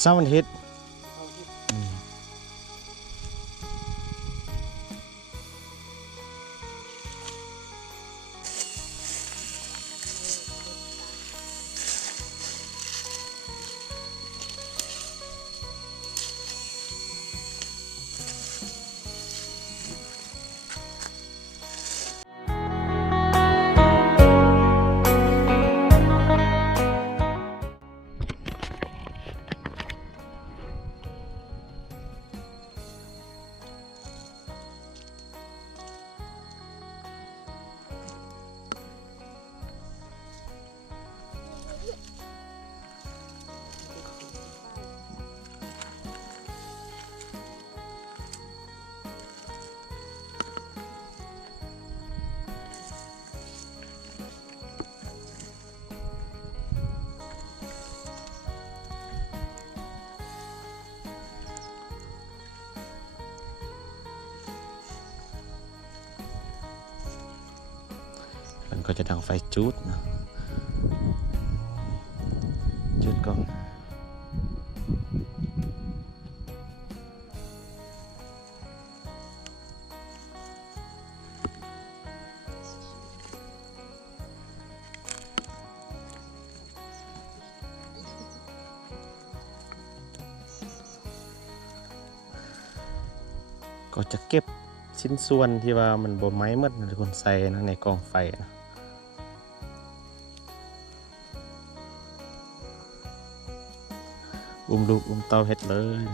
เสาร์วันอาทิตย์มันก็จะดังไฟจุดนะจุดก่อนก็จะเก็บชิ้นส่วนที่ว่ามันบ่ไหม้หมดนะทุกคนใส่นะในกองไฟนะลูกเตาเห็ดเลย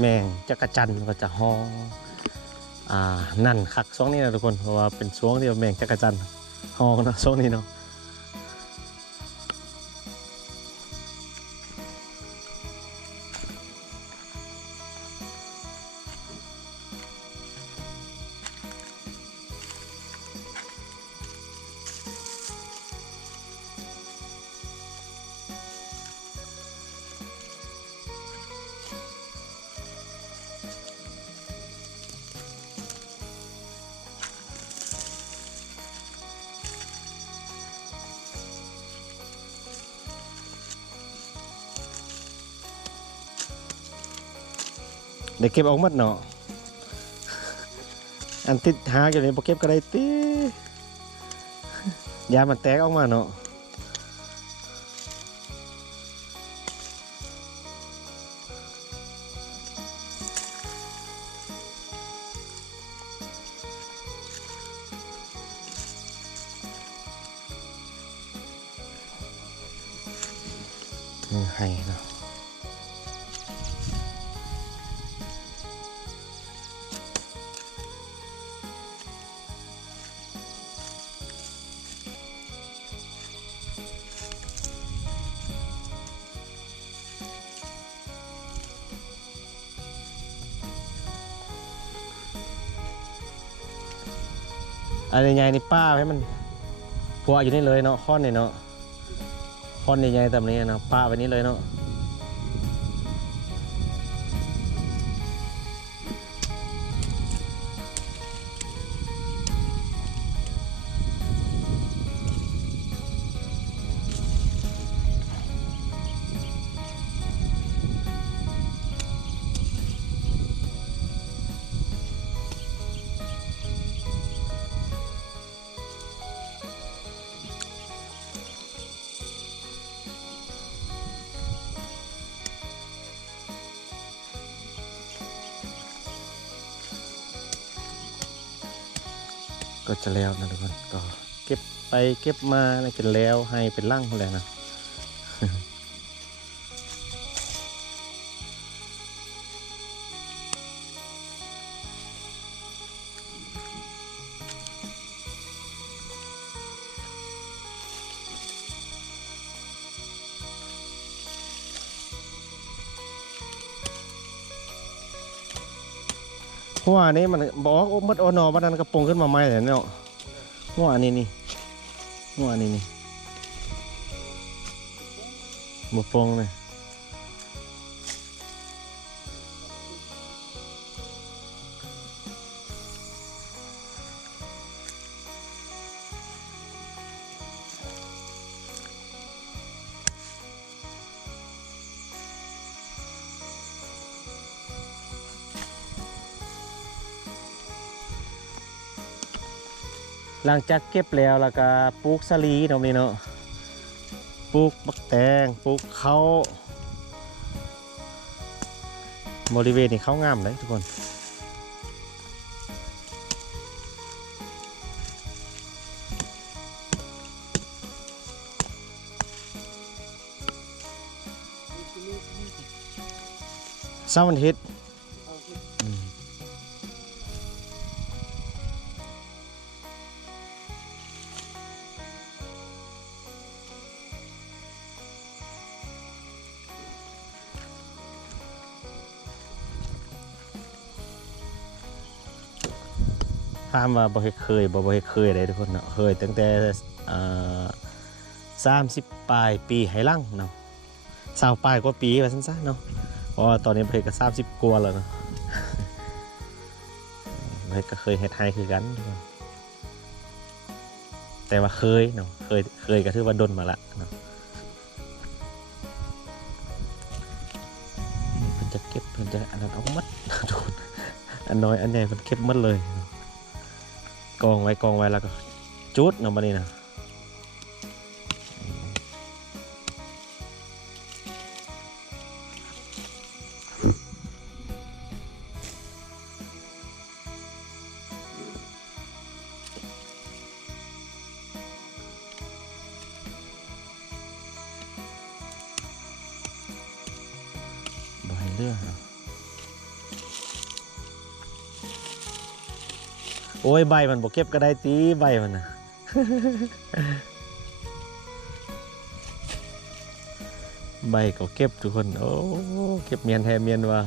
แมงจักรจันทร์ก็จะห้องนั่นคักช่วงนี้นะทุกคนเพราะว่าเป็นช่วงที่แมงจักรจันทร์ห้องนะช่วงนี้เนาะเดี๋ยวเก็บออกหมดเนาะอันติดหาอยู่ในโปเก็บก็ได้ตียามันแตกออกมาเนาะให้เนาะอะไรใหญ่ๆนี่ป้าให้มันพัวอยู่นี่เลยเนาะค้อนนี่เนาะค้อนใหญ่ๆแบบนี้เนาะป้าไว้นี่เลยเนาะก็จะแล้วนะทุกคนก็เก็บไปเก็บมาจนแล้วให้เป็นร่างเลยนะ หัวนี้มันบอกมัดอนอบ้านนั้นกระปงขึ้นมาใหม่เลยเนาะหัวนี้นี่หัวนี้นี่บปงเลยหลังจากเก็บแล้วก็ปลูกสาลีตรงนี้เนาะปลูกบักแตงปลูกเขาบริเวณนี้เขางามเลยทุกคนเสาร์วันอาทิตย์ถามว่าบ่เคยเลยทุกคนเนาะเคยตั้งแต่30 ปลายปีให้หลังเนาะ20 ปลายกว่าปีว่าสั้นๆเนาะเพราะว่าตอนนี้เพลก็30 กว่าแล้วเนาะเพลก็เคยเฮ็ดไฮคือกันทุกคนแต่ว่าเคยเนาะเคยก็ถือว่าดนมาละเนาะเพิ่นจะเก็บเพิ่นจะอันนั้นเอามัดทุกคนอันน้อยอันใหญ่เพิ่นเก็บมัดเลยกองไว้แล้วก็จุดเนาะบัดนี้นะบ่ให้เลือกโอ้ยใบมันบ่เก็บก็ได้ตีใบมันนะใบก็เก็บทุกคนโอ้เก็บเมียนแทนเมียนว่า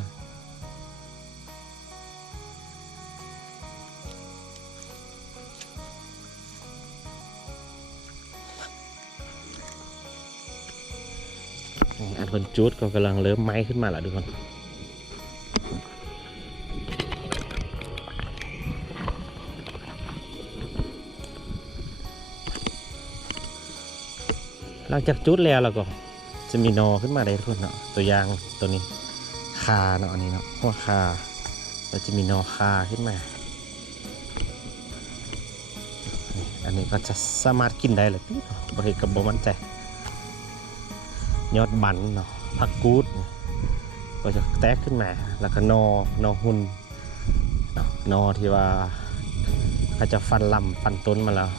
อันคนจุดก็กำลังเริ่มไม้ขึ้นมาแล้วทุกคนหลังจากจุดแล้วเราก็จะมีนอขึ้นมาได้ทุกคนเนาะตัวอย่างตัวนี้คาเนาะอันนี้เนาะหัวคาเราจะมีนอคาขึ้นมาอันนี้ก็จะสามารถกินได้เลยพี่บริกับบมั่นใจยอดบันเนาะผักกูดก็จะแตกขึ้นมาแล้วก็นอหุ่นนอที่ว่าเขาจะฟันลำฟันต้นมาแล้ว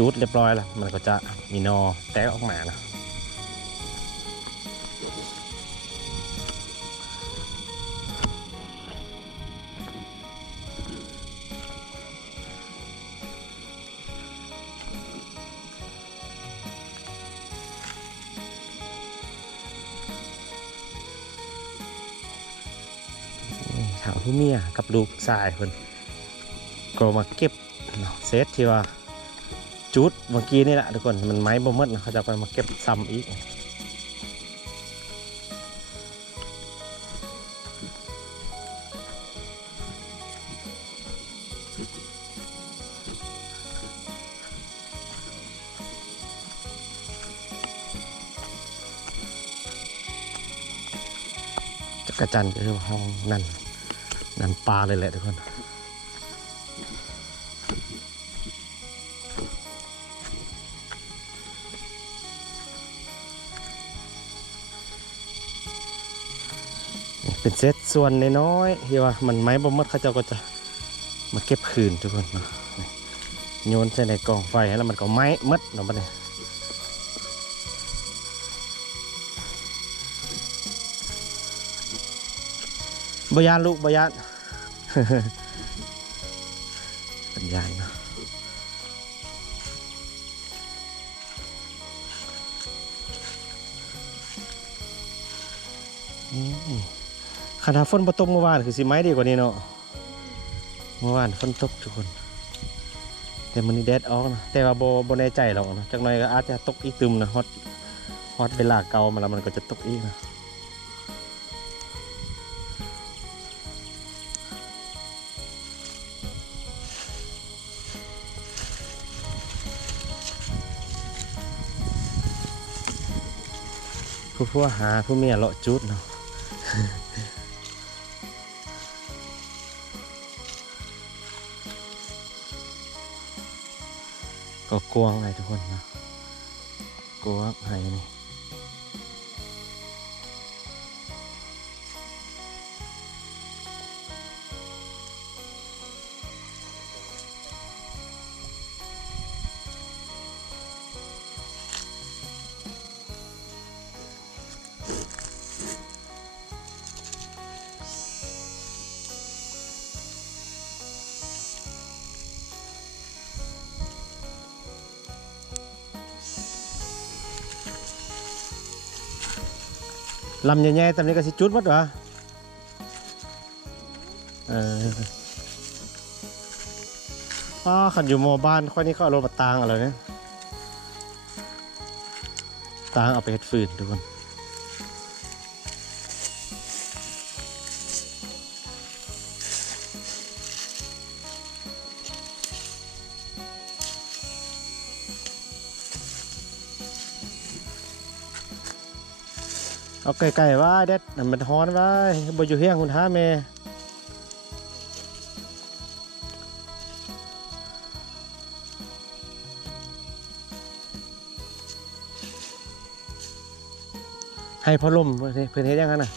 จุดเรียบร้อยแล้วมันก็จะมีนอแตกออกมานะทางผู้เมียกับลูกชายคนก็มาเก็บเซตที่ว่าจุดเมื่อกี้นี่แหละทุกคนมันไม้บ่มดนะเขาจะไปมาเก็บซ้ำอีกจักรจันทร์ก็คือห้องนั่นปลาเลยแหละทุกคนเป็นเซตส่วนน้อยๆที่ว่ามันไม้บ่มดเขาเจ้าก็จะมาเก็บคืนทุกคนเนาะโยนใส่ในกองไฟแล้วมันก็ไม้มดเนาะบัดนี้บยานลูกบยานสัญญาณเนาะข ขนาดฝนบ่ตกเมื่อวานคือสิไม้ดีกว่านี้เนาะเมื่อวานฝนตกทุกคนแต่มื้อนี้แดดออกนะแต่ว่าบ่แน่ใจหรอกนะจักหน่อยก็อาจจะตกอีกตึมนะฮอตเวลาเก่ามาแล้วมันก็จะตกอีกนะผู้หาผู้เมียเลาะจุดเนาะ ก็กวางไงทุกคนนะกวางไงนี่ลำใหญ่ๆตอนนี้ก็สิจุดวัดวะขันอยู่หมู่บ้านค่อยนี้เขาเอารถมาตางอะไรเนี่ยตางเอาไปเฮ็ดฟืนทุกคนเอาไก่ว่าเด็ดมันฮ้อนไว้บ่อยู่เฮียงคุณท้าเมให้พอลมเพิ่นเฮ็ดยังไงน่ะ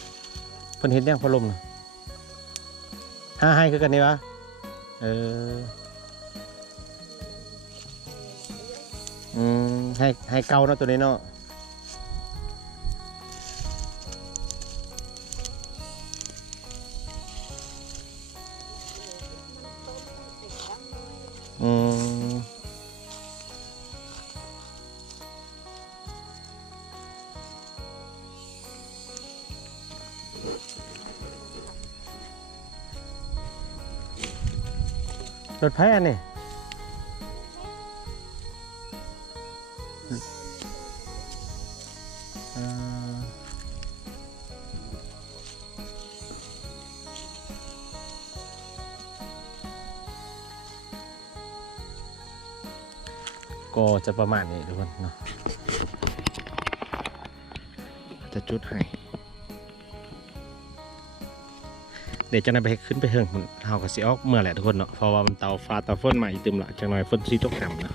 เพิ่นเฮ็ดยังพอลมน่ะให้คือกันนี่วะให้เก่าเนาะตัวนี้เนาะรถไฟอันนี้ก็จะประมาณนี้ทุกคนเนาะจะจุดให้เดี๋ยวจะนำไปขึ้นไปเฮิงเฮาก็สิออกเมื่อแหละทุกคนเนาะเพราะว่ามันเตาฟ้าเตาฝนมาอีกตึมละจังหน่อยฝนสิตกหนักนะ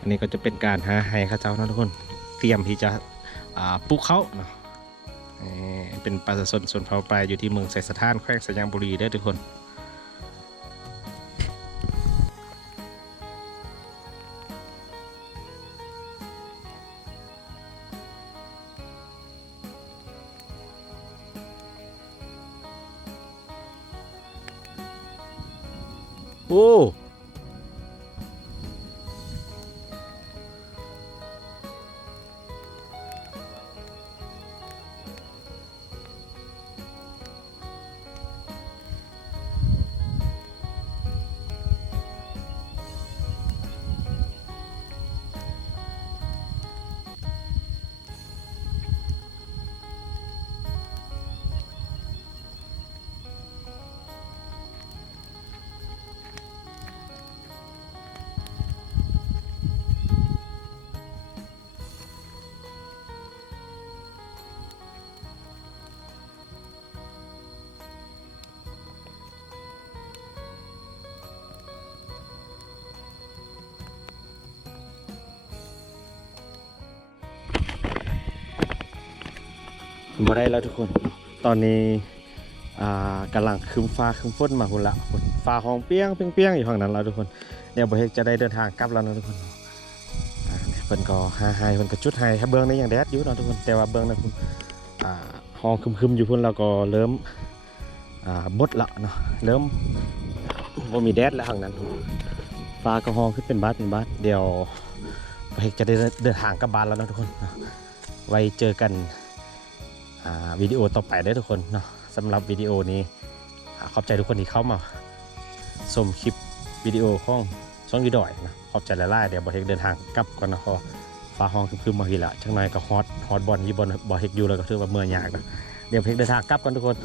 อันนี้ก็จะเป็นการหาให้ข้าเจ้านะทุกคนเตรียมที่จะปลูกเขาเนาะเป็นประชาชนส่วนเผาปลายอยู่ที่เมืองไสสถานแขวงสยามบุรีได้ทุกคนโอ้มาได้แล้วทุกคนตอนนี้กำลังคืมฟ้าคืมฝนมาหุ่นละฟ้าห้องเปี้ยงเปี้ยงอยู่ฝั่งนั้นแล้วทุกคนเดี๋ยวบ่เฮกจะได้เดินทางกลับแล้วนะทุกคนเพิ่นก็หายเพิ่นก็จุดให้ถ้าเบื้องนี้ยังแดดอยู่นะทุกคนแต่ว่าเบื้องนั้นห้องคึมอยู่พุ่นเราก็เริ่มบดละเนาะเริ่มบ่มีแดดแล้วฝั่งนั้นฟ้าก็ห้องขึ้นเป็นบาสเดี๋ยวบ่เฮกจะได้เดินทางกลับบ้านแล้วนะทุกคนไว้เจอกันวิดีโอต่อไปได้ทุกคนเนาะ สำหรับวิดีโอนี้ขอบใจทุกคนที่เข้ามาชมคลิปวิดีโอของช่องยูดอยนะขอบใจหลายๆเดี๋ยวบอเฮกเดินทางกลับก่อนนะเพราะฟ้าห้องคือมาทีละจังหน่อยก็ฮอตบอลยี่บอลบอเฮกอยู่แล้วก็ถือว่าเมื่อยยากนะเดี๋ยวเฮกเดินทางกลับก่อนทุกคน